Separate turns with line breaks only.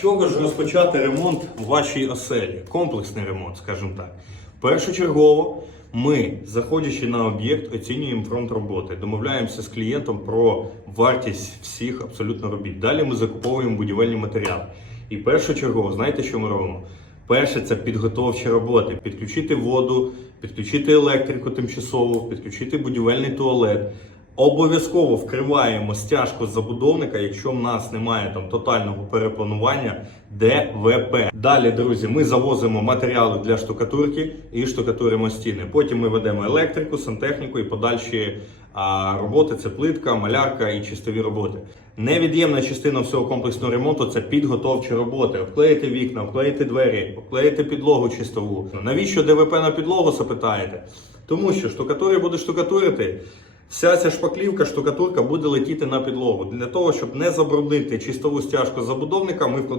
чого ж розпочати ремонт в вашій оселі? Комплексний ремонт, скажімо так. Першочергово ми, заходячи на об'єкт, оцінюємо фронт роботи, домовляємося з клієнтом про вартість всіх абсолютно робіт. Далі ми закуповуємо будівельні матеріали. І першочергово, знаєте, що ми робимо? Перше це підготовчі роботи: підключити воду, підключити електрику тимчасово, підключити будівельний туалет. Обов'язково вкриваємо стяжку забудовника, якщо в нас немає там тотального перепланування ДВП. Далі, друзі, ми завозимо матеріали для штукатурки і штукатуримо стіни. Потім ми ведемо електрику, сантехніку і подальші а, роботи це плитка, малярка і чистові роботи. Невід'ємна частина всього комплексного ремонту це підготовчі роботи. Обклеїти вікна, обклеїти двері, обклеїти підлогу чистову. Навіщо ДВП на підлогу, запитаєте? Тому що штукатури буде штукатурити. Вся ця шпаклівка, штукатурка буде летіти на підлогу. Для того, щоб не забруднити чистову стяжку забудовника, ми вкладаємо.